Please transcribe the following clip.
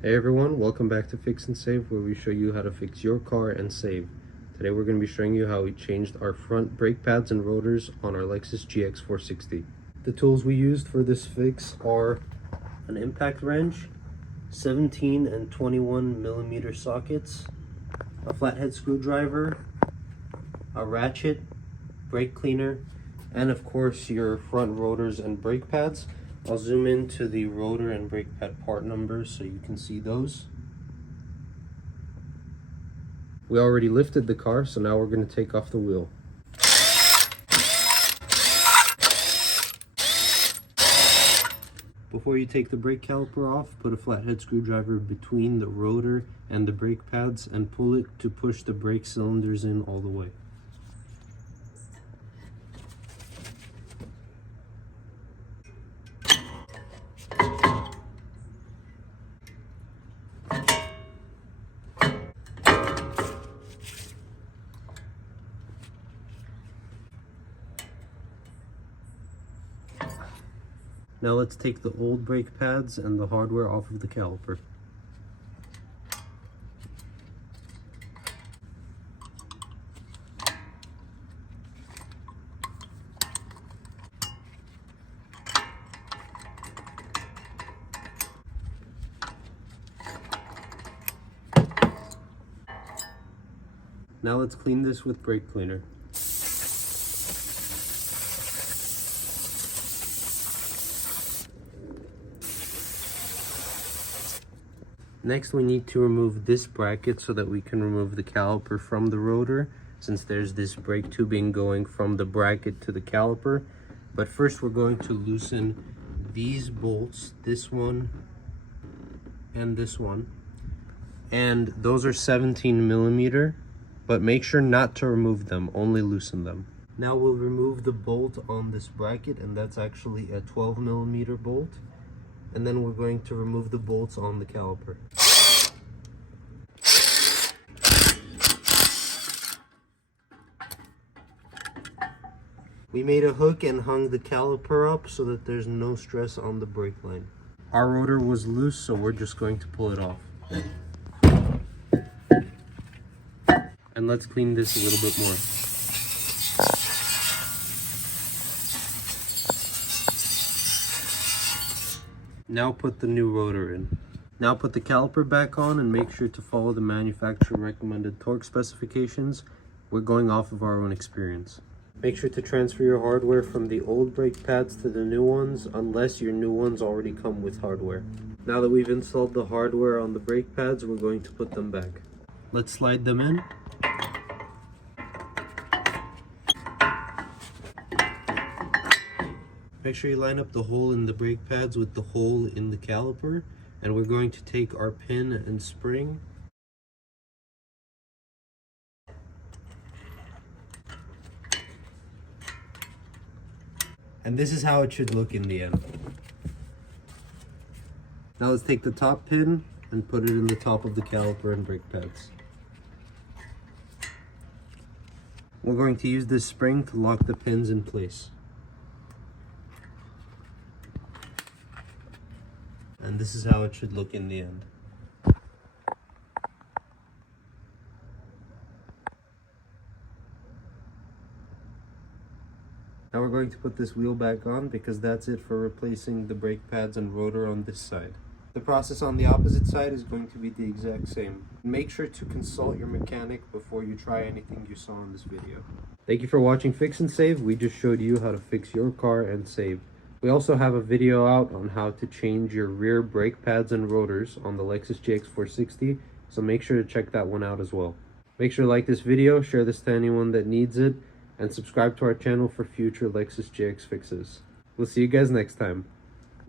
Hey everyone, welcome back to Fix and Save, where we show you how to fix your car and save. Today we're going to be showing you how we changed our front brake pads and rotors on our Lexus GX 460. The tools we used for this fix are an impact wrench, 17 and 21 millimeter sockets, a flathead screwdriver, a ratchet, brake cleaner, and of course your front rotors and brake pads. I'll zoom into the rotor and brake pad part numbers so you can see those. We already lifted the car, so now we're going to take off the wheel. Before you take the brake caliper off, put a flathead screwdriver between the rotor and the brake pads and pull it to push the brake cylinders in all the way. Now let's take the old brake pads and the hardware off of the caliper. Now let's clean this with brake cleaner. Next, we need to remove this bracket so that we can remove the caliper from the rotor, since there's this brake tubing going from the bracket to the caliper. But first we're going to loosen these bolts, this one and this one. And those are 17 millimeter, but make sure not to remove them, only loosen them. Now we'll remove the bolt on this bracket, and that's actually a 12 millimeter bolt. And then we're going to remove the bolts on the caliper. We made a hook and hung the caliper up so that there's no stress on the brake line. Our rotor was loose, so we're just going to pull it off. And let's clean this a little bit more. Now put the new rotor in. Now put the caliper back on and make sure to follow the manufacturer recommended torque specifications. We're going off of our own experience. Make sure to transfer your hardware from the old brake pads to the new ones, unless your new ones already come with hardware. Now that we've installed the hardware on the brake pads, we're going to put them back. Let's slide them in. Make sure you line up the hole in the brake pads with the hole in the caliper, and we're going to take our pin and spring and this is how it should look in the end. Now let's take the top pin and put it in the top of the caliper and brake pads. We're going to use this spring to lock the pins in place. And this is how it should look in the end. Now we're going to put this wheel back on, because that's it for replacing the brake pads and rotor on this side. The process on the opposite side is going to be the exact same. Make sure to consult your mechanic before you try anything you saw in this video. Thank you for watching Fix and Save. We just showed you how to fix your car and save. We also have a video out on how to change your rear brake pads and rotors on the Lexus GX 460, so make sure to check that one out as well. Make sure to like this video, share this to anyone that needs it, and subscribe to our channel for future Lexus GX fixes. We'll see you guys next time.